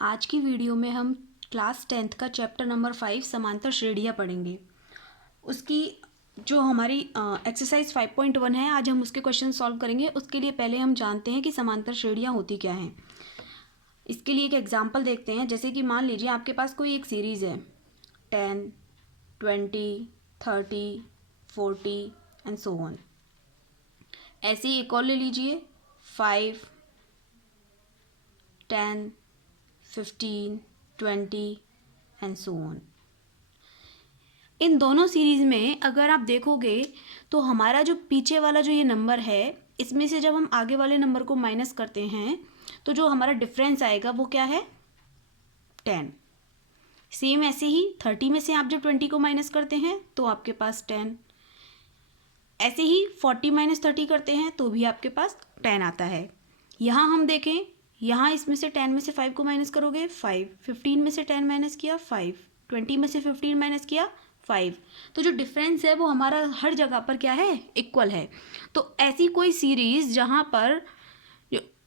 आज की वीडियो में हम क्लास 10th का चैप्टर नंबर 5 समांतर श्रेणियाँ पढ़ेंगे। उसकी जो हमारी एक्सरसाइज 5.1 है, आज हम उसके क्वेश्चन सॉल्व करेंगे। उसके लिए पहले हम जानते हैं कि समांतर श्रेणियाँ होती क्या हैं। इसके लिए एक एग्जांपल देखते हैं। जैसे कि मान लीजिए आपके पास कोई एक सीरीज़ है 10, 20, 30, 40 एंड सो ऑन। ऐसे ही एक और ले लीजिए 5, 10, 15, 20 एंड सो ऑन। इन दोनों सीरीज़ में अगर आप देखोगे तो हमारा जो पीछे वाला जो ये नंबर है, इसमें से जब हम आगे वाले नंबर को माइनस करते हैं तो जो हमारा डिफरेंस आएगा वो क्या है, 10। सेम ऐसे ही 30 में से आप जब 20 को माइनस करते हैं तो आपके पास 10। ऐसे ही 40 माइनस 30 करते हैं तो भी आपके पास 10 आता है। यहाँ हम देखें, यहाँ इसमें से 10 में से 5 को माइनस करोगे 5, 15 में से 10 माइनस किया 5, 20 में से 15 माइनस किया 5। तो जो डिफरेंस है वो हमारा हर जगह पर क्या है, इक्वल है। तो ऐसी कोई सीरीज जहाँ पर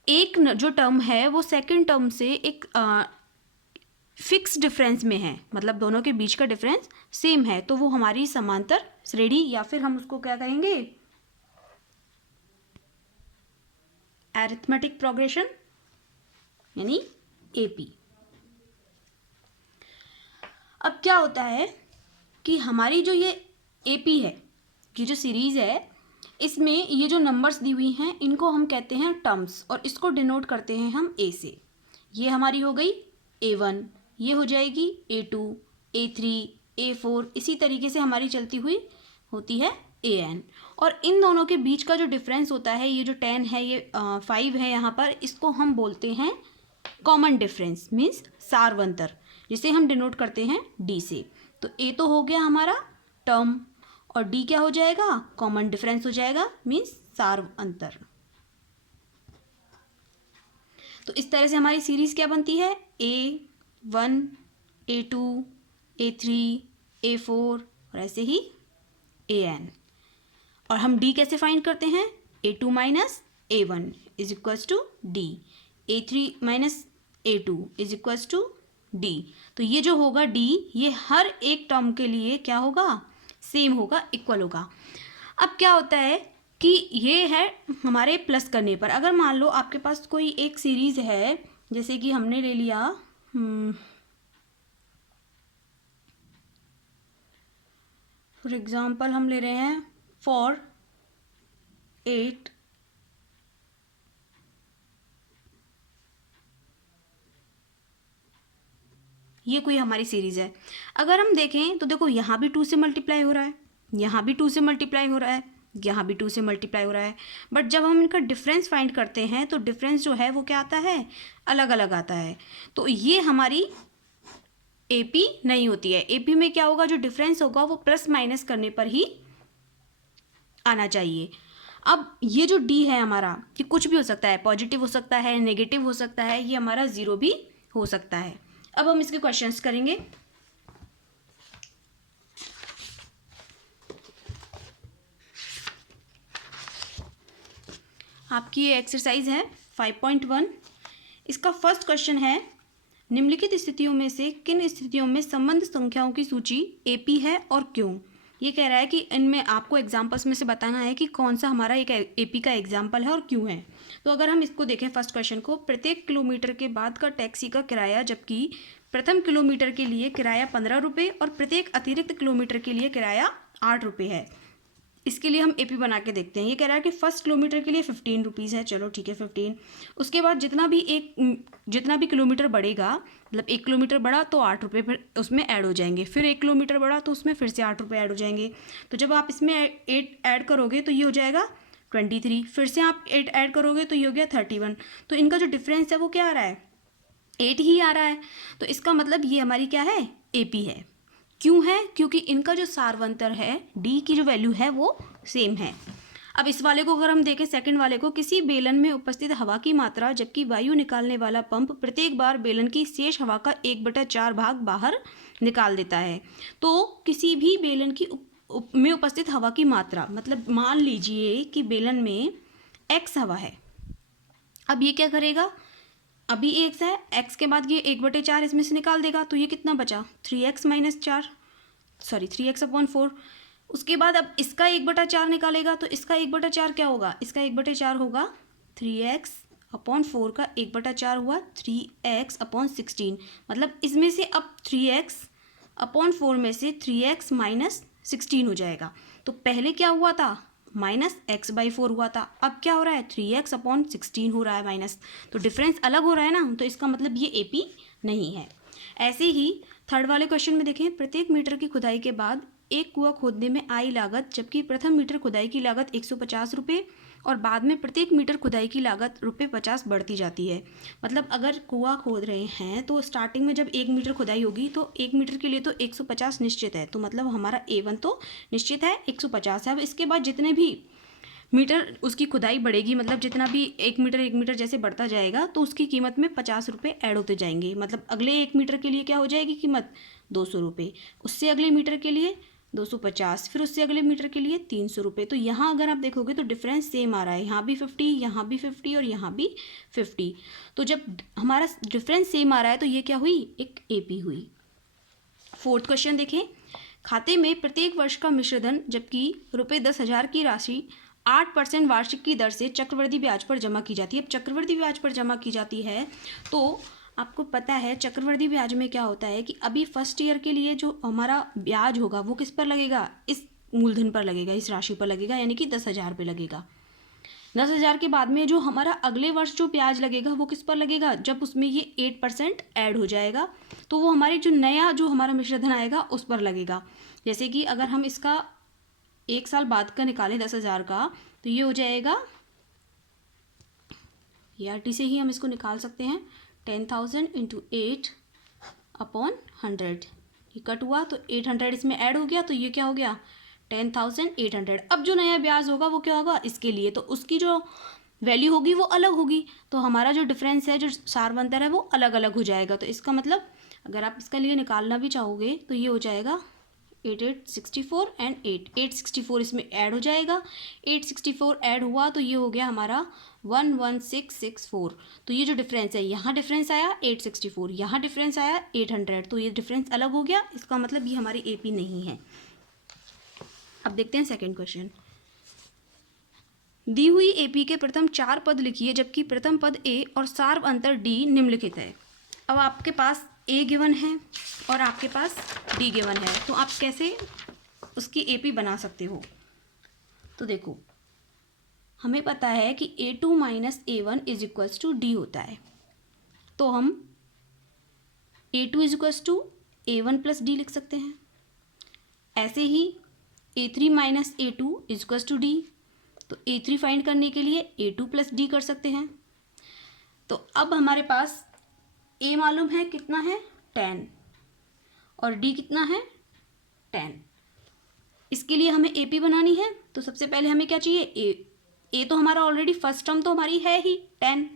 एक जो टर्म है वो सेकंड टर्म से एक फिक्स डिफरेंस में है, मतलब दोनों के बीच का डिफरेंस सेम है, तो वो हमारी समांतर श्रेणी, या फिर हम उसको क्या कहेंगे, अरिथमेटिक प्रोग्रेशन यानी एपी। अब क्या होता है कि हमारी जो ये एपी है, ये जो सीरीज है, इसमें ये जो नंबर्स दी हुई हैं इनको हम कहते हैं टर्म्स, और इसको डिनोट करते हैं हम ए से। ये हमारी हो गई A1, ये हो जाएगी A2, A3, A4, इसी तरीके से हमारी चलती हुई होती है AN। और इन दोनों के बीच का जो डिफरेंस होता है, ये जो 10 है, ये 5 है यहाँ पर, इसको हम बोलते हैं कॉमन डिफरेंस, मीन्स सार्वंतर, जिसे हम डिनोट करते हैं D से। तो A तो हो गया हमारा टर्म, और D क्या हो जाएगा, कॉमन डिफरेंस हो जाएगा, मीन्स सार्व अंतर। तो इस तरह से हमारी सीरीज क्या बनती है, A1, A2, A3, A4 और ऐसे ही AN। और हम D कैसे फाइंड करते हैं, A2 minus A1 is equals to D, A3 minus A2 is equals to D। तो ये जो होगा D, ये हर एक टर्म के लिए क्या होगा, सेम होगा, इक्वल होगा। अब क्या होता है कि ये है हमारे प्लस करने पर। अगर मान लो आपके पास कोई एक सीरीज है, जैसे कि हमने ले लिया फॉर एग्जांपल हम ले रहे हैं 4, 8, ये कोई हमारी सीरीज है। अगर हम देखें तो देखो, यहाँ भी 2 से मल्टीप्लाई हो रहा है, यहाँ भी 2 से मल्टीप्लाई हो रहा है, यहाँ भी 2 से मल्टीप्लाई हो रहा है, बट जब हम इनका डिफरेंस फाइंड करते हैं तो डिफरेंस जो है वो क्या आता है, अलग अलग आता है। तो ये हमारी एपी नहीं होती है। एपी में क्या होगा, जो डिफरेंस होगा वो प्लस माइनस करने पर ही आना चाहिए। अब ये जो डी है हमारा, कि कुछ भी हो सकता है, पॉजिटिव हो सकता है, नेगेटिव हो सकता है, ये हमारा 0 भी हो सकता है। अब हम इसके क्वेश्चंस करेंगे। आपकी ये एक्सरसाइज है 5.1। इसका फर्स्ट क्वेश्चन है, निम्नलिखित स्थितियों में से किन स्थितियों में संबंध संख्याओं की सूची एपी है और क्यों। ये कह रहा है कि इनमें आपको एग्जाम्पल्स में से बताना है कि कौन सा हमारा एक एपी का एग्जाम्पल है और क्यों है। तो अगर हम इसको देखें फर्स्ट क्वेश्चन को, प्रत्येक किलोमीटर के बाद का टैक्सी का किराया, जबकि प्रथम किलोमीटर के लिए किराया 15 रुपये और प्रत्येक अतिरिक्त किलोमीटर के लिए किराया 8 रुपये है। इसके लिए हम एपी बना के देखते हैं। ये कह रहा है कि फर्स्ट किलोमीटर के लिए 15 रुपीज़ है, चलो ठीक है 15। उसके बाद जितना भी किलोमीटर बढ़ेगा, मतलब 1 किलोमीटर बढ़ा तो 8 रुपये फिर उसमें ऐड हो जाएंगे, फिर 1 किलोमीटर बढ़ा तो उसमें फिर से 8 रुपये ऐड हो जाएंगे। तो जब आप इसमें 8 ऐड करोगे तो ये हो जाएगा 23, फिर से आप 8 ऐड करोगे तो ये हो गया 31। तो इनका जो डिफरेंस है वो क्या आ रहा है, 8 ही आ रहा है। तो इसका मतलब ये हमारी क्या है, एपी है। क्यों है, क्योंकि इनका जो सार्वंतर है, डी की जो वैल्यू है वो सेम है। अब इस वाले को अगर हम देखें, सेकंड वाले को, किसी बेलन में उपस्थित हवा की मात्रा जबकि वायु निकालने वाला पंप प्रत्येक बार बेलन की शेष हवा का 1/4 भाग बाहर निकाल देता है। तो किसी भी बेलन की में उपस्थित हवा की मात्रा, मतलब मान लीजिए कि बेलन में x हवा है। अब ये क्या करेगा, अभी एक्स है, एक्स के बाद ये 1/4 इसमें से निकाल देगा, तो ये कितना बचा 3x माइनस 4, सॉरी 3x/4। उसके बाद अब इसका 1/4 निकालेगा, तो इसका 1/4 क्या होगा, इसका 1/4 होगा 3x/4 का 1/4 हुआ 3x/16। मतलब इसमें से अब 3x/4 में से 3x माइनस 16 हो जाएगा। तो पहले क्या हुआ था, -x/4 हुआ था, अब क्या हो रहा है 3x/16 हो रहा है माइनस, तो डिफरेंस अलग हो रहा है ना, तो इसका मतलब ये AP नहीं है। ऐसे ही थर्ड वाले क्वेश्चन में देखें, प्रत्येक मीटर की खुदाई के बाद एक कुआं खोदने में आई लागत, जबकि प्रथम मीटर खुदाई की लागत 150 रुपये और बाद में प्रत्येक मीटर खुदाई की लागत ₹50 बढ़ती जाती है। मतलब अगर कुआं खोद रहे हैं तो स्टार्टिंग में जब 1 मीटर खुदाई होगी तो 1 मीटर के लिए तो 150 निश्चित है, तो मतलब हमारा A1 तो निश्चित है 150 है। अब इसके बाद जितने भी मीटर उसकी खुदाई बढ़ेगी, मतलब जितना भी 1 मीटर जैसे बढ़ता जाएगा, तो उसकी कीमत में 50 रुपये ऐड होते जाएंगे। मतलब अगले 1 मीटर के लिए क्या हो जाएगी कीमत 200 रुपये, उससे अगले मीटर के लिए 250, फिर उससे अगले मीटर के लिए 300 रुपये। तो यहाँ अगर आप देखोगे तो डिफरेंस सेम आ रहा है, यहाँ भी 50, यहाँ भी 50 और यहाँ भी 50। तो जब हमारा डिफरेंस सेम आ रहा है तो ये क्या हुई, एक AP हुई। फोर्थ क्वेश्चन देखें, खाते में प्रत्येक वर्ष का मिश्रधन जबकि ₹10,000 की राशि 8% वार्षिक की दर से चक्रवृद्धि ब्याज पर जमा की जाती है। अब चक्रवृद्धि ब्याज पर जमा की जाती है तो आपको पता है चक्रवृद्धि ब्याज में क्या होता है कि अभी फर्स्ट ईयर के लिए जो हमारा ब्याज होगा वो किस पर लगेगा, इस मूलधन पर लगेगा, इस राशि पर लगेगा, यानी कि 10,000 पे लगेगा। 10,000 के बाद में जो हमारा अगले वर्ष जो ब्याज लगेगा वो किस पर लगेगा, जब उसमें ये 8% ऐड हो जाएगा तो वो हमारे जो नया जो हमारा मिश्रधन आएगा उस पर लगेगा। जैसे कि अगर हम इसका 1 साल बाद का निकालें 10,000 का, तो ये हो जाएगा, ERT से ही हम इसको निकाल सकते हैं, 10,000 × 8/100। ये कट हुआ तो 800 इसमें ऐड हो गया, तो ये क्या हो गया 10,800। अब जो नया ब्याज होगा वो क्या होगा इसके लिए, तो उसकी जो वैल्यू होगी वो अलग होगी, तो हमारा जो डिफरेंस है, जो सारवंतर है वो अलग अलग हो जाएगा। तो इसका मतलब अगर आप इसका लिए निकालना भी चाहोगे तो ये हो जाएगा 864 एंड 864 इसमें ऐड हो जाएगा, 864 ऐड हुआ तो ये हो गया हमारा 11664। तो ये जो डिफरेंस है, यहाँ डिफरेंस आया 864, यहाँ डिफरेंस आया 800, तो ये डिफरेंस अलग हो गया, इसका मतलब ये हमारी AP नहीं है। अब देखते हैं सेकंड क्वेश्चन। दी हुई AP के प्रथम 4 पद लिखिए जबकि प्रथम पद A और सार्व अंतर D निम्नलिखित है। अब आपके पास A गिवन है और आपके पास D गिवन है, तो आप कैसे उसकी AP बना सकते हो। तो देखो हमें पता है कि A2 - A1 = D होता है, तो हम A2 = A1 + D लिख सकते हैं। ऐसे ही A3 - A2 = D, तो A3 फाइंड करने के लिए A2 + D कर सकते हैं। तो अब हमारे पास A मालूम है कितना है 10 और D कितना है 10। इसके लिए हमें AP बनानी है, तो सबसे पहले हमें क्या चाहिए, A तो हमारा ऑलरेडी फर्स्ट टर्म तो हमारी है ही 10,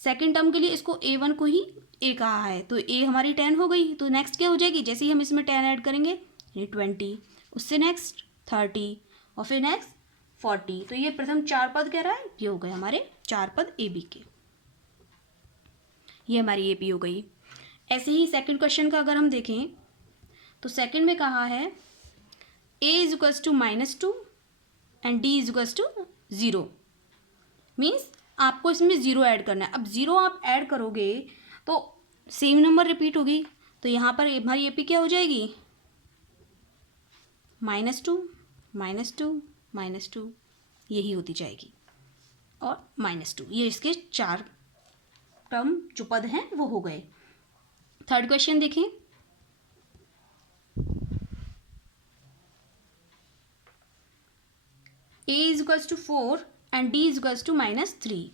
सेकंड टर्म के लिए इसको A1 को ही A कहा है, तो A हमारी 10 हो गई। तो नेक्स्ट क्या हो जाएगी, जैसे ही हम इसमें 10 ऐड करेंगे यानी 20, उससे नेक्स्ट 30 और फिर नेक्स्ट 40। तो ये प्रथम 4 पद कह रहा है, ये हो गए हमारे 4 पद AB के, ये हमारी AP हो गई। ऐसे ही सेकंड क्वेश्चन का अगर हम देखें तो सेकंड में कहा है A = -2 एंड D = 0, मीन्स आपको इसमें 0 ऐड करना है। अब 0 आप ऐड करोगे तो सेम नंबर रिपीट होगी, तो यहाँ पर हमारी AP क्या हो जाएगी -2 -2 -2, यही होती जाएगी और -2, ये इसके 4 टर्म जो पद हैं वो हो गए। थर्ड क्वेश्चन देखें, A = 4 एंड D = -3।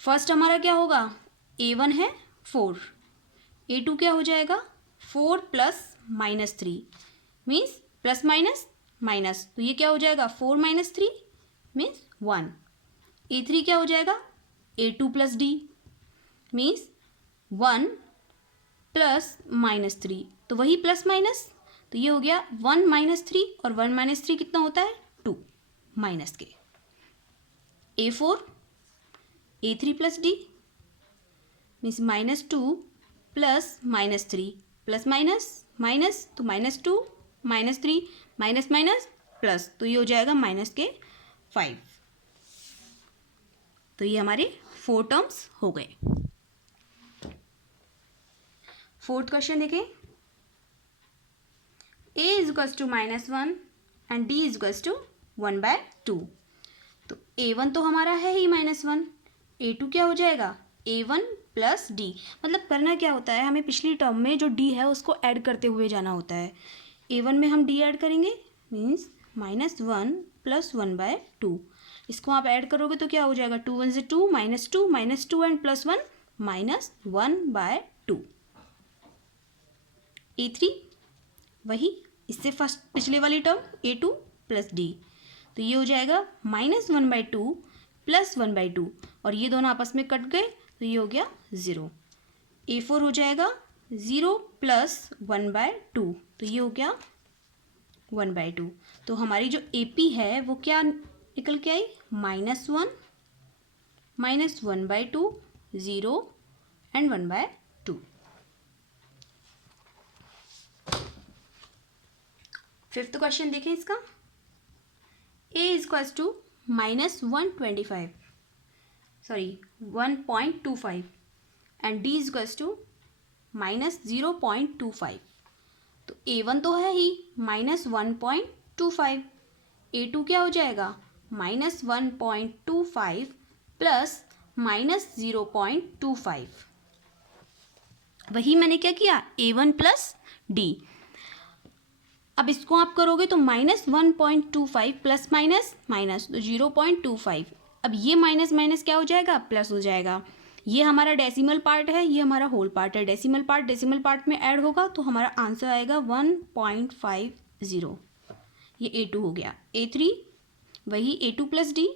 फर्स्ट हमारा क्या होगा, A1 है 4, A2 क्या हो जाएगा 4 + -3 मीन्स प्लस माइनस माइनस, तो ये क्या हो जाएगा 4 - 3 मीन्स 1। A3 क्या हो जाएगा A2 + D मीन्स 1 + -3, तो वही प्लस माइनस, तो ये हो गया 1 - 3 और 1 - 3 कितना होता है 2 माइनस के। A4 A3 + D means -2 plus -3 plus minus minus तो -2 -3 माइनस माइनस प्लस, तो ये हो जाएगा -5। तो ये हमारे 4 टर्म्स हो गए। फोर्थ क्वेश्चन देखें। a is equals to -1 and d is equals to 1/2। तो a1 तो हमारा है ही -1, a2 क्या हो जाएगा a1 प्लस डी। मतलब करना क्या होता है, हमें पिछली टर्म में जो d है उसको ऐड करते हुए जाना होता है। a1 में हम d ऐड करेंगे, मीन्स -1 प्लस 1/2। इसको आप ऐड करोगे तो क्या हो जाएगा, 2 1 से 2 -2 एंड +1 -1/2। a3 वही इससे फर्स्ट पिछले वाली टर्म a2 प्लस डी, तो ये हो जाएगा -1/2 प्लस 1/2, और ये दोनों आपस में कट गए तो ये हो गया 0। a4 हो जाएगा 0 प्लस 1/2, तो ये हो गया 1/2। तो हमारी जो AP है वो क्या निकल के आई, -1 -1/2 0 एंड 1/2। फिफ्थ क्वेश्चन देखें इसका। a is equals to -125 sorry 1.25 and d is equals to -0.25। तो a1 तो है ही -1.25, a2 क्या हो जाएगा -1.25 प्लस -0.25। वही मैंने क्या किया, a1 प्लस d। अब इसको आप करोगे तो -1.25 प्लस माइनस माइनस तो 0.25। अब ये माइनस माइनस क्या हो जाएगा, प्लस हो जाएगा। ये हमारा डेसिमल पार्ट है, ये हमारा होल पार्ट है। डेसिमल पार्ट में ऐड होगा तो हमारा आंसर आएगा 1.50। ये a2 हो गया। a3 वही a2 प्लस डी,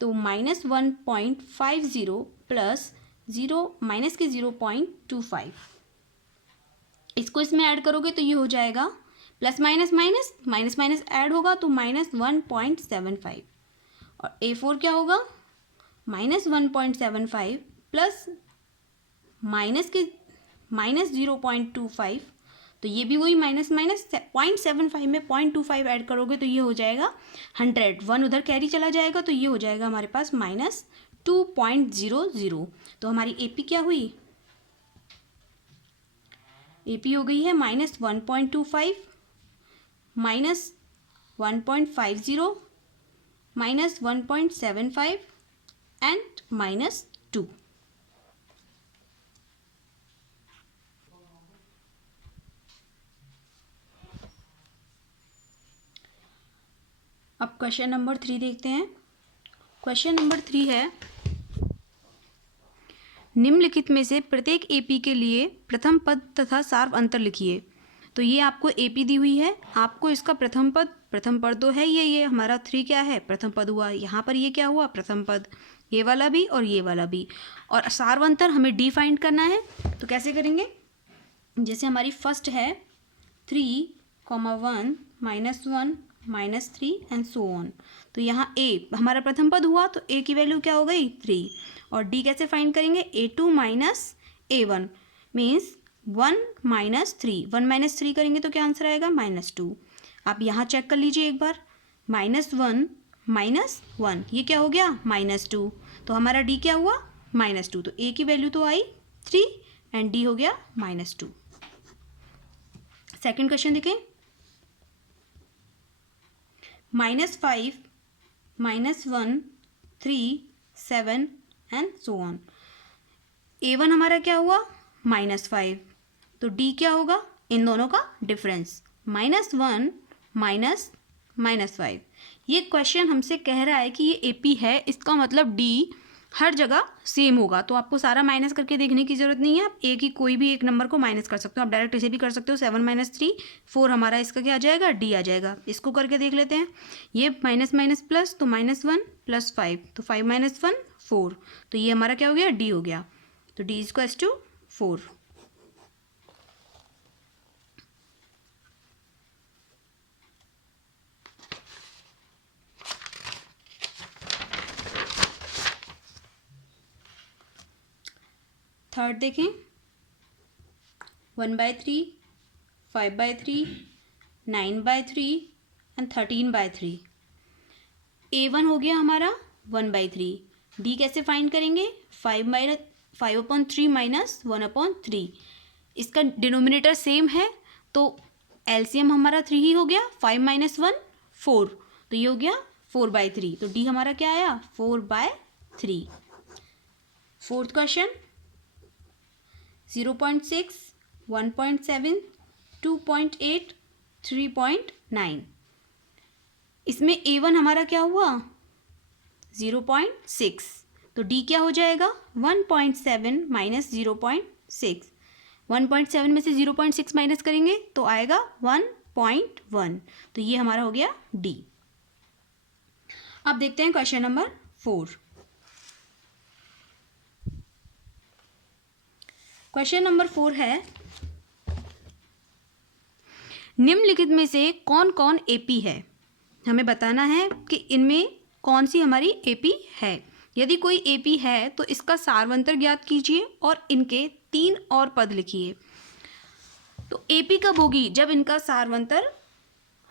तो -1.50 प्लस 0 माइनस के 0.25। इसको इसमें ऐड करोगे तो ये हो जाएगा plus minus minus minus minus add होगा तो -1.75। और a4 क्या होगा -1.75 प्लस माइनस के -0.25, तो ये भी वही माइनस माइनस 0.75 में 0.25 ऐड करोगे तो ये हो जाएगा 100। 1 उधर कैरी चला जाएगा तो ये हो जाएगा हमारे पास -2.00। तो हमारी AP क्या हुई, AP हो गई है -1.25 -1.50 -1.75 एंड -2। अब क्वेश्चन नंबर 3 देखते हैं। क्वेश्चन नंबर 3 है, निम्नलिखित में से प्रत्येक AP के लिए प्रथम पद तथा सार्व अंतर लिखिए। तो ये आपको AP दी हुई है, आपको इसका प्रथम पद तो है ये हमारा 3 क्या है, प्रथम पद हुआ। यहाँ पर ये क्या हुआ, प्रथम पद, ये वाला भी और ये वाला भी। और सार्व अंतर हमें डी फाइंड करना है, तो कैसे करेंगे, जैसे हमारी फर्स्ट है 3, 1 -1 -3 एंड सो ऑन। तो यहाँ A हमारा प्रथम पद हुआ तो A की वैल्यू क्या हो गई 3, और D कैसे फाइंड करेंगे, A2 माइनस A1 मीन्स 1 -3, 1 -3 करेंगे तो क्या आंसर आएगा -2। आप यहाँ चेक कर लीजिए एक बार, -1 -1 ये क्या हो गया -2, तो हमारा D क्या हुआ -2। तो A की वैल्यू तो आई 3 एंड D हो गया -2। सेकेंड क्वेश्चन देखें, -5 -1 3 7 एंड सो ऑन। A1 हमारा क्या हुआ -5, तो D क्या होगा, इन दोनों का डिफरेंस -1 -5। ये क्वेश्चन हमसे कह रहा है कि ये AP है, इसका मतलब D हर जगह सेम होगा। तो आपको सारा माइनस करके देखने की ज़रूरत नहीं है, आप A की कोई भी एक नंबर को माइनस कर सकते हो। आप डायरेक्ट इसे भी कर सकते हो, 7 - 3 4 हमारा इसका क्या आ जाएगा, D आ जाएगा। इसको करके देख लेते हैं, ये माइनस माइनस प्लस तो -1 + 5 तो 5 - 1 4, तो ये हमारा क्या हो गया D हो गया। तो D = 4। थर्ड देखें, 1/3, 5/3, 9/3 एंड 13/3। A1 हो गया हमारा 1/3। डी कैसे फाइंड करेंगे? 5/3 माइनस 1/3। इसका डिनोमिनेटर सेम है तो एलसीएम हमारा 3 ही हो गया। 5 - 1 4, तो ये हो गया 4/3। तो डी हमारा क्या आया? 4/3। Fourth question, 0.6, 1.7, 2.8, 3.9। इसमें A1 हमारा क्या हुआ? 0.6, तो D क्या हो जाएगा? 1.7 माइनस 0.6। 1.7 में से 0.6 माइनस करेंगे तो आएगा 1.1, तो ये हमारा हो गया D। अब देखते हैं क्वेश्चन नंबर 4। क्वेश्चन नंबर 4 है, निम्नलिखित में से कौन कौन एपी है? हमें बताना है कि इनमें कौन सी हमारी एपी है। यदि कोई एपी है तो इसका सारवंतर ज्ञात कीजिए और इनके 3 और पद लिखिए। तो एपी कब होगी? जब इनका सारवंतर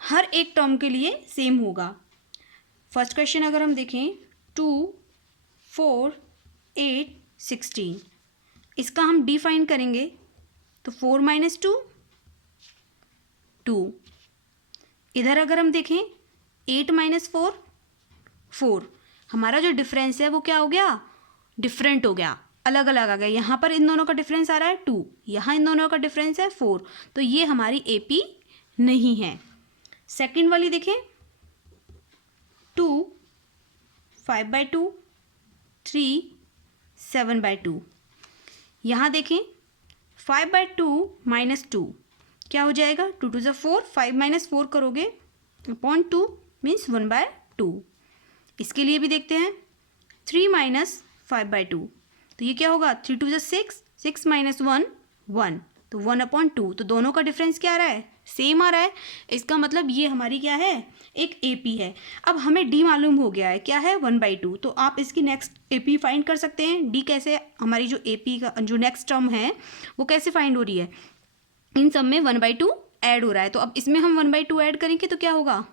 हर एक टर्म के लिए सेम होगा। फर्स्ट क्वेश्चन अगर हम देखें, 2, 4, 8, 16, इसका हम डिफाइन करेंगे तो 4 - 2 2। इधर अगर हम देखें 8 - 4 4। हमारा जो डिफरेंस है वो क्या हो गया? डिफरेंट हो गया, अलग अलग आ गया। यहाँ पर इन दोनों का डिफरेंस आ रहा है 2, यहाँ इन दोनों का डिफरेंस है 4, तो ये हमारी एपी नहीं है। सेकंड वाली देखें, 2, 5/2, 3, 7/2। यहाँ देखें 5/2 माइनस 2 क्या हो जाएगा? 2 2 4, 5 - 4 करोगे अपॉन 2 मीन्स 1/2। इसके लिए भी देखते हैं, 3 - 5/2, तो ये क्या होगा? 3 2 6, 6 - 1 1, तो 1/2। तो दोनों का डिफरेंस क्या आ रहा है? सेम आ रहा है। इसका मतलब ये हमारी क्या है? एक एपी है। अब हमें डी मालूम हो गया है, क्या है? 1/2। तो आप इसकी नेक्स्ट एपी फाइंड कर सकते हैं। डी कैसे? हमारी जो एपी का जो नेक्स्ट टर्म है वो कैसे फाइंड हो रही है? इन सब में 1/2 ऐड हो रहा है, तो अब इसमें हम 1/2 ऐड करेंगे तो क्या होगा?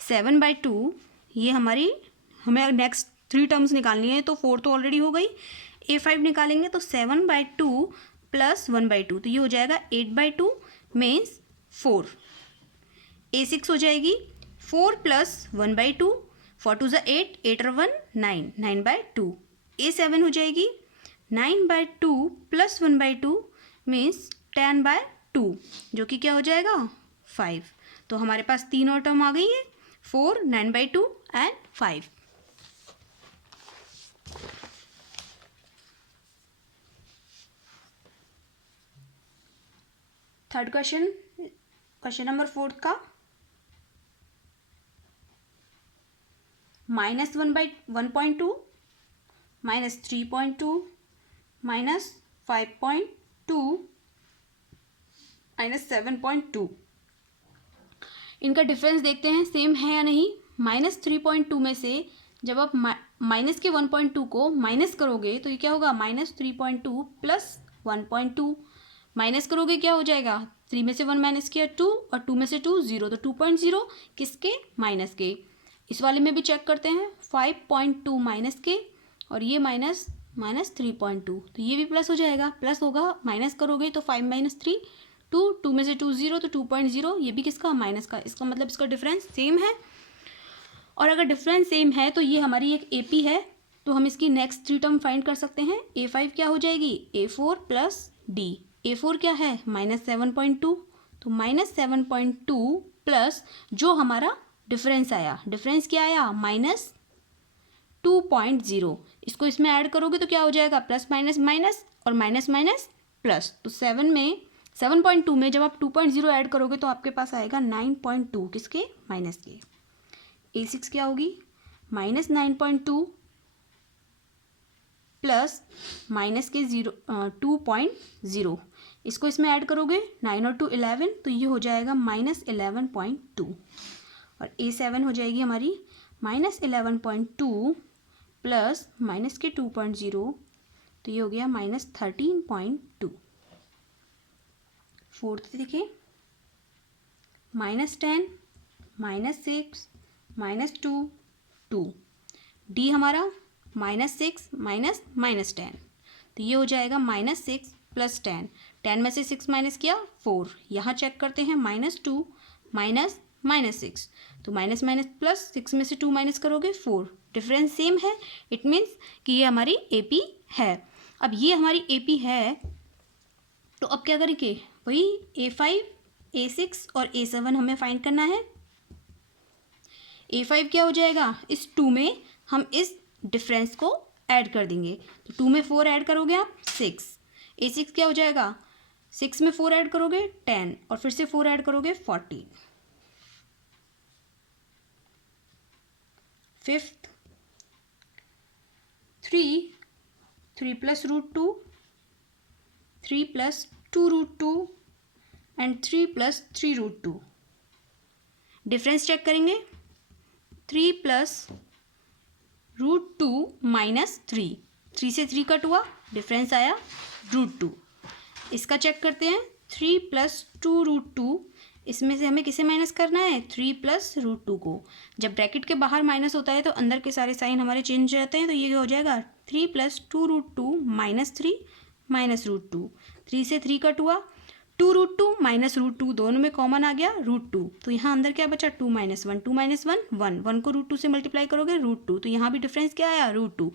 7/2। ये हमारी, हमें नेक्स्ट 3 टर्म्स निकालनी है, तो 4 तो ऑलरेडी हो गई। A5 निकालेंगे तो 7/2 प्लस 1/2, तो ये हो जाएगा 8/2 मीन्स 4। A6 हो जाएगी 4 प्लस 1/2, 4 2 8, 8 और 1 9, 9/2। A7 हो जाएगी 9/2 प्लस 1/2 मीन्स 10/2, जो कि क्या हो जाएगा? 5। तो हमारे पास 3 और टर्म आ गई है, 4, 9/2 and 5। Third question, question number 4 का, -1/1.2, -3.2, -5.2, -7.2। इनका डिफरेंस देखते हैं सेम है या नहीं। -3.2 में से जब आप माइनस के 1.2 को माइनस करोगे तो ये क्या होगा? -3.2 प्लस 1.2 माइनस करोगे क्या हो जाएगा? 3 में से 1 माइनस किया 2 और 2 में से 2 0, तो 2.0 किसके? माइनस के। इस वाले में भी चेक करते हैं, 5.2 माइनस के और ये माइनस 3.2, तो ये भी प्लस हो जाएगा। प्लस होगा, माइनस करोगे तो 5 - 3 2, 2 में से 2 0, तो 2.0, ये भी किसका? माइनस का। इसका मतलब इसका डिफरेंस सेम है, और अगर डिफरेंस सेम है तो ये हमारी एक एपी है। तो हम इसकी नेक्स्ट 3 टर्म फाइंड कर सकते हैं। A5 क्या हो जाएगी? A4 plus D. A4 क्या है? -7.2, तो -7.2 प्लस जो हमारा डिफरेंस आया, डिफरेंस क्या आया? -2.0। इसको इसमें ऐड करोगे तो क्या हो जाएगा? प्लस माइनस माइनस और माइनस माइनस प्लस, तो 7.2 में जब आप 2.0 ऐड करोगे तो आपके पास आएगा 9.2, किसके? माइनस के। A6 क्या होगी? -9.2 प्लस माइनस के 2.0, इसको इसमें ऐड करोगे 9 और 2 11, तो ये हो जाएगा -11.2। और A7 हो जाएगी हमारी -11.2 प्लस माइनस के 2.0 तो ये हो गया -13.2। फोर्थ देखिए, -10, -6, -2, 2। डी हमारा -6 -10, तो ये हो जाएगा -6 + 10। 10 में से 6 माइनस किया 4। यहाँ चेक करते हैं -2 -6, तो माइनस माइनस प्लस, 6 में से 2 माइनस करोगे 4। डिफरेंस सेम है, इट मीन्स कि ये हमारी AP है। अब ये हमारी AP है, तो अब क्या करेंगे, वही A5, A6 और A7 हमें फाइंड करना है। A5 क्या हो जाएगा, इस 2 में हम इस डिफरेंस को ऐड कर देंगे, तो 2 में 4 ऐड करोगे आप 6। A6 क्या हो जाएगा, 6 में 4 ऐड करोगे 10 और फिर से 4 ऐड करोगे 14। Fifth 3 + √2, 3 + 2√2 and 3 + 3√2। डिफरेंस चेक करेंगे, 3 + √2 - 3, 3 से 3 कट हुआ, डिफरेंस आया √2। इसका चेक करते हैं, 3 + 2√2, इसमें से हमें किसे माइनस करना है, 3 + √2 को। जब ब्रैकेट के बाहर माइनस होता है तो अंदर के सारे साइन हमारे चेंज हो जाते हैं, तो ये हो जाएगा 3 + 2√2 - 3 -√2। 3 से 3 कट हुआ, 2√2 -√2 दोनों में कॉमन आ गया √2, तो यहाँ अंदर क्या बचा, 2 - 1, 2 - 1 1, 1 को √2 से मल्टीप्लाई करोगे √2, तो यहाँ भी डिफरेंस क्या आया, √2।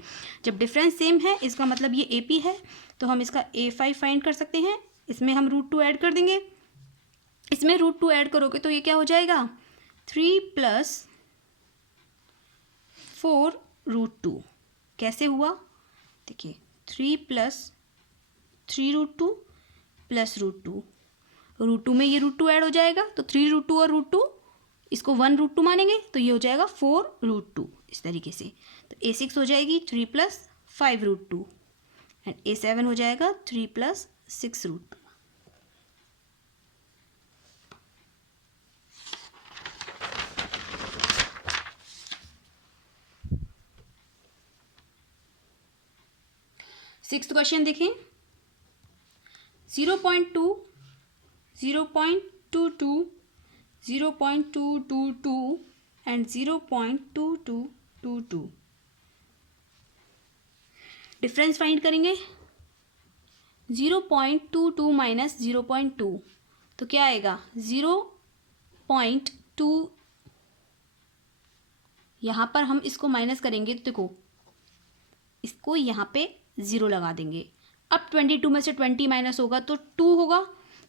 जब डिफरेंस सेम है, इसका मतलब ये AP है, तो हम इसका A5 फाइंड कर सकते हैं। इसमें हम √2 ऐड कर देंगे, इसमें √2 ऐड करोगे तो ये क्या हो जाएगा, 3 + 4√2। कैसे हुआ, देखिए 3 + 3√2 + √2, √2 में ये √2 ऐड हो जाएगा, तो 3√2 और √2 इसको 1√2 मानेंगे, तो ये हो जाएगा 4√2 इस तरीके से। तो A6 हो जाएगी 3 + 5√2 एंड A7 हो जाएगा 3 + 6√2। सिक्स्थ क्वेश्चन देखें, 0.2, 0.22, 0.222 एंड 0.2222। डिफरेंस फाइंड करेंगे, 0.22 - 0.2, तो क्या आएगा, 0.2, यहाँ पर हम इसको माइनस करेंगे, तो देखो इसको यहाँ पे 0 लगा देंगे। अब 22 में से 20 माइनस होगा तो 2 होगा,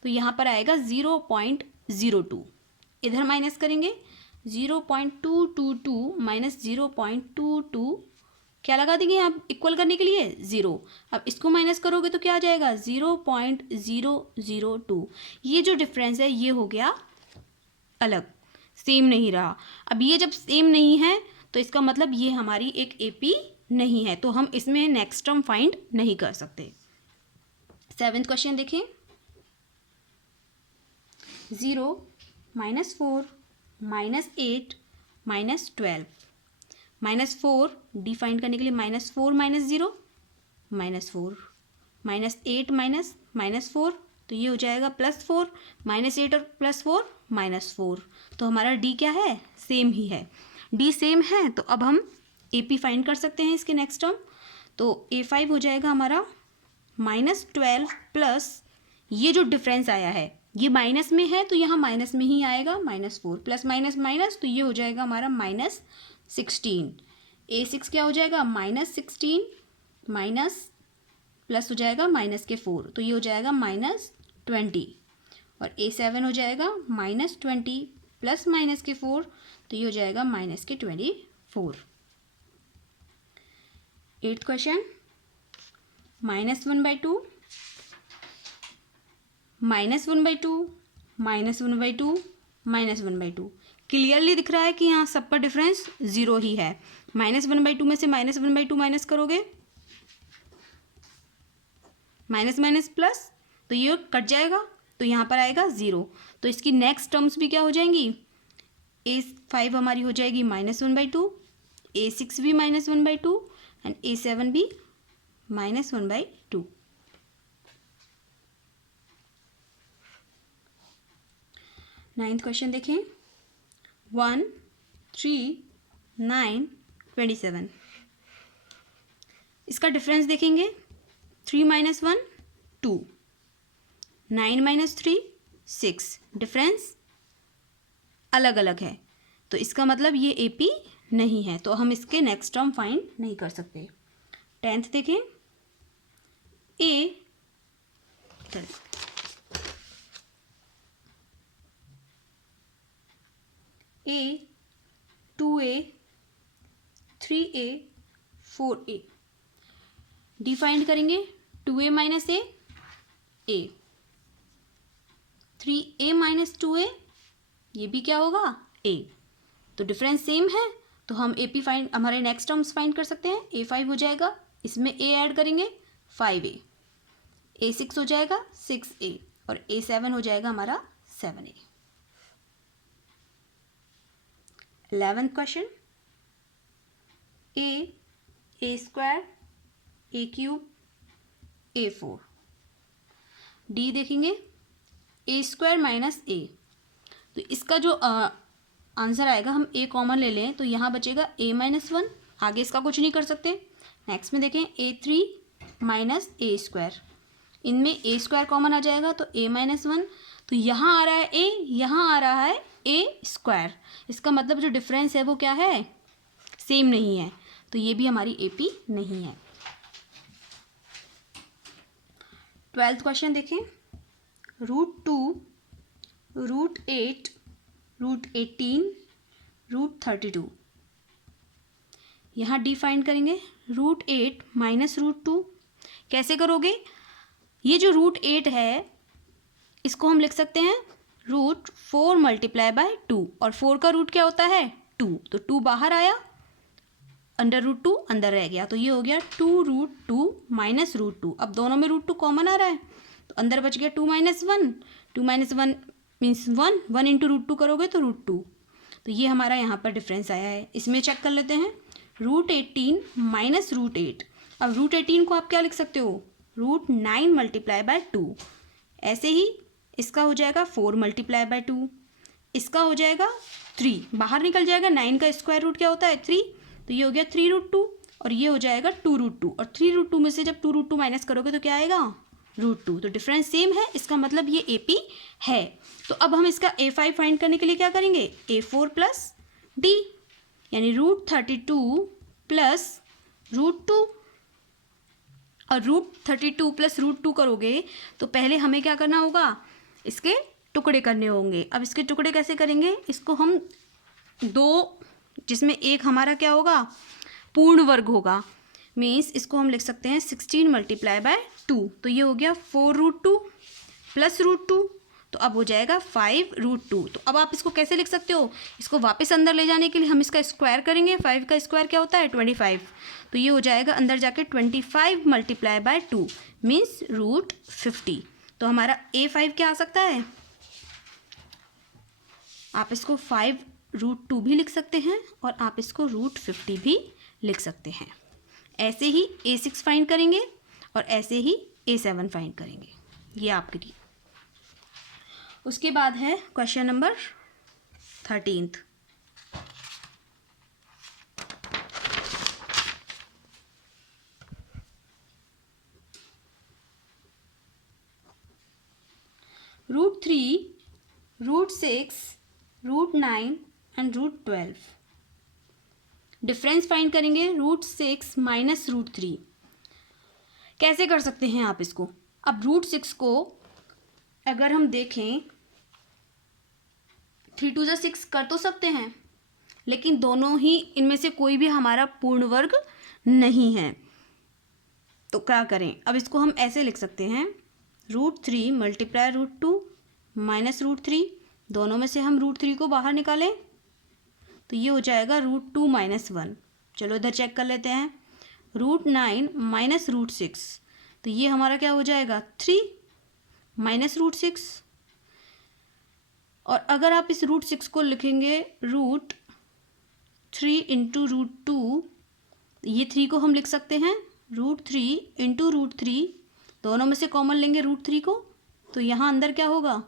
तो यहाँ पर आएगा 0.02। इधर माइनस करेंगे, 0.222 - 0.22, क्या लगा देंगे यहाँ इक्वल करने के लिए 0। अब इसको माइनस करोगे तो क्या आ जाएगा, 0.002। ये जो डिफरेंस है ये हो गया अलग, सेम नहीं रहा। अब ये जब सेम नहीं है तो इसका मतलब ये हमारी एक AP नहीं है, तो हम इसमें नेक्स्ट टर्म फाइंड नहीं कर सकते। 7th क्वेश्चन देखें, 0 - 4 - 8 - 12। -4 डिफाइन करने के लिए -4 - 0 -4, -8 -4, तो ये हो जाएगा +4, -8 और +4 -4। तो हमारा D क्या है, सेम ही है। D सेम है तो अब हम AP फाइंड कर सकते हैं इसके नेक्स्ट टर्म। तो A5 हो जाएगा हमारा -12 प्लस ये जो डिफरेंस आया है ये माइनस में है तो यहाँ माइनस में ही आएगा, -4 प्लस माइनस माइनस, तो ये हो जाएगा हमारा -16। A6 क्या हो जाएगा, -16 माइनस प्लस हो जाएगा -4, तो ये हो जाएगा -20। और A7 हो जाएगा -20 प्लस -4, तो ये हो जाएगा -24। 8th question, -1/2 -1/2 -1/2 -1/2। क्लियरली दिख रहा है कि यहाँ सब पर डिफरेंस 0 ही है। -1/2 में से -1/2 माइनस करोगे, माइनस माइनस प्लस, तो ये कट जाएगा, तो यहाँ पर आएगा 0। तो इसकी नेक्स्ट टर्म्स भी क्या हो जाएंगी, A5 हमारी हो जाएगी -1/2, A6 भी -1/2 एंड A7 भी -1/2। नाइन्थ क्वेश्चन देखें। 1, 3, 9, 27। इसका डिफरेंस देखेंगे। 3 - 1 2, 9 - 3 6। डिफरेंस अलग अलग है, तो इसका मतलब ये एपी नहीं है, तो हम इसके नेक्स्ट टर्म फाइंड नहीं कर सकते। 10th देखें। A 2A 3A 4A। D find करेंगे। 2A - A 3A - 2A, ये भी क्या होगा A। तो डिफरेंस सेम है, तो हम AP फाइंड, हमारे नेक्स्ट टर्म्स फाइंड कर सकते हैं। A5 हो जाएगा, इसमें A ऐड करेंगे 5A, A6 हो जाएगा 6A और A7 हो जाएगा हमारा 7A। 11th question. A² A³ A4। D देखेंगे। A² - A, तो इसका जो आंसर आएगा, हम A कॉमन ले लें तो यहाँ बचेगा A - 1, आगे इसका कुछ नहीं कर सकते। नेक्स्ट में देखें A3 - A², इनमें A² कॉमन आ जाएगा तो A - 1, तो यहाँ आ रहा है A, यहाँ आ रहा है A²। इसका मतलब जो डिफरेंस है वो क्या है, सेम नहीं है, तो ये भी हमारी AP नहीं है। 12th क्वेश्चन देखें। √2 √8 √18 √32। यहाँ डी फाइंड करेंगे। √8 - √2 कैसे करोगे? ये जो √8 है इसको हम लिख सकते हैं √4 × 2, और 4 का रूट क्या होता है 2, तो 2 बाहर आया, √2 अंदर रह गया, तो ये हो गया 2√2 - √2। अब दोनों में √2 कॉमन आ रहा है, तो अंदर बच गया 2 - 1, 2 - 1 मीन्स 1, 1 × √2 करोगे तो √2, तो ये हमारा यहाँ पर डिफरेंस आया है। इसमें चेक कर लेते हैं। √18 - √8, अब √18 को आप क्या लिख सकते हो, √9 × 2। ऐसे ही इसका हो जाएगा 4 × 2, इसका हो जाएगा 3, बाहर निकल जाएगा, 9 का स्क्वायर रूट क्या होता है 3, तो ये हो गया 3√2, और ये हो जाएगा 2√2, और 3√2 में से जब 2√2 माइनस करोगे तो क्या आएगा √2, तो डिफरेंस सेम है, इसका मतलब ये AP है। तो अब हम इसका A5 फाइंड करने के लिए क्या करेंगे, A4 + D, यानी √32 + √2, और √32 + √2 करोगे तो पहले हमें क्या करना होगा, इसके टुकड़े करने होंगे। अब इसके टुकड़े कैसे करेंगे, इसको हम दो, जिसमें एक हमारा क्या होगा पूर्ण वर्ग होगा, मीन्स इसको हम लिख सकते हैं 16 × 2, तो ये हो गया 4√2 + √2, तो अब हो जाएगा 5√2। तो अब आप इसको कैसे लिख सकते हो, इसको वापस अंदर ले जाने के लिए हम इसका स्क्वायर करेंगे। 5 का स्क्वायर क्या होता है 25, तो ये हो जाएगा अंदर जाके 25 × 2 मीन्स √50। तो हमारा A5 क्या आ सकता है, आप इसको 5√2 भी लिख सकते हैं और आप इसको √50 भी लिख सकते हैं। ऐसे ही A6 फाइंड करेंगे और ऐसे ही A7 फाइंड करेंगे, ये आपके लिए। उसके बाद है question number 13th। √3 √6 √9 and √12। Difference find करेंगे √6 - √3। कैसे कर सकते हैं आप इसको, अब √6 को अगर हम देखें 3 × 2 = 6 कर तो सकते हैं, लेकिन दोनों ही इनमें से कोई भी हमारा पूर्ण वर्ग नहीं है, तो क्या करें, अब इसको हम ऐसे लिख सकते हैं √3 × √2 - √3, दोनों में से हम √3 को बाहर निकालें तो ये हो जाएगा √2 - 1। चलो इधर चेक कर लेते हैं, √9 - √6, तो ये हमारा क्या हो जाएगा 3 - √6, और अगर आप इस √6 को लिखेंगे √3 × √2, ये 3 को हम लिख सकते हैं √3 इंटू √3, दोनों में से कॉमन लेंगे √3 को, तो यहाँ अंदर क्या होगा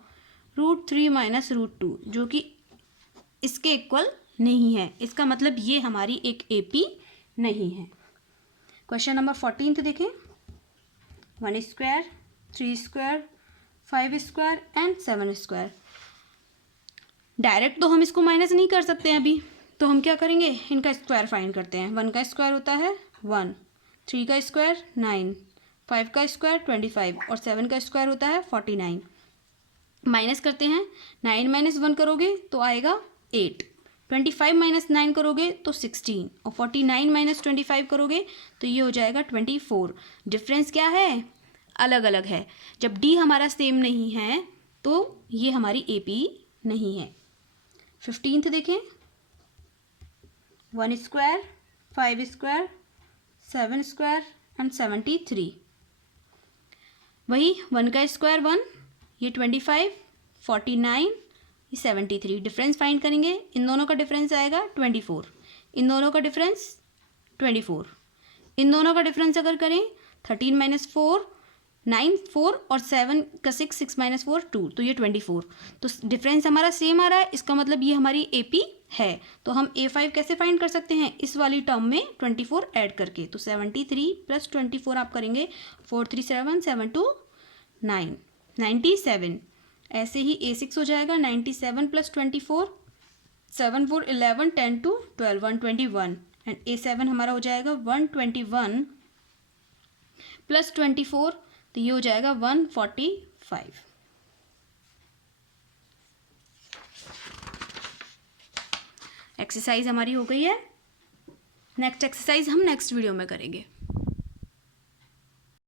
√3 माइनस √2, जो कि इसके इक्वल नहीं है। इसका मतलब ये हमारी एक AP नहीं है। क्वेश्चन नंबर 14 देखें। 1 square, 3 square, 5 square and 7 square. Direct तो हम इसको माइनस नहीं कर सकते हैं अभी, तो हम क्या करेंगे, इनका स्क्वायर फाइंड करते हैं। 1 का स्क्वायर होता है 1, 3 का स्क्वायर 9, 5 का स्क्वायर 25 और 7 का स्क्वायर होता है 49। माइनस करते हैं, 9 माइनस 1 करोगे तो आएगा 8, 25 माइनस 9 करोगे तो 16 और 49 माइनस 25 करोगे तो ये हो जाएगा 24। डिफरेंस क्या है, अलग अलग है। जब डी हमारा सेम नहीं है तो ये हमारी AP नहीं है। 15 देखें। 1 स्क्वायर, 5 स्क्वायर, 7 स्क्वायर एंड 73। वही 1 का स्क्वायर 1, ये 25, 49, ये 73। डिफरेंस फाइंड करेंगे, इन दोनों का डिफरेंस आएगा 24, इन दोनों का डिफरेंस 24, इन दोनों का डिफरेंस अगर करें 13 माइनस 4 9, 4 और 7 का 6, 6 माइनस 4 2, तो ये 24। तो डिफरेंस हमारा सेम आ रहा है, इसका मतलब ये हमारी AP है। तो हम A5 कैसे फाइंड कर सकते हैं, इस वाली टर्म में 24 ऐड करके। तो 73 प्लस 24 आप करेंगे 4 3 7 7 2 9 97। ऐसे ही A6 हो जाएगा 97 प्लस 24 7 4 11 10 2 12 121 एंड A7 हमारा हो जाएगा 121 प्लस 24, तो ये हो जाएगा 145। एक्सरसाइज हमारी हो गई है। नेक्स्ट एक्सरसाइज हम नेक्स्ट वीडियो में करेंगे।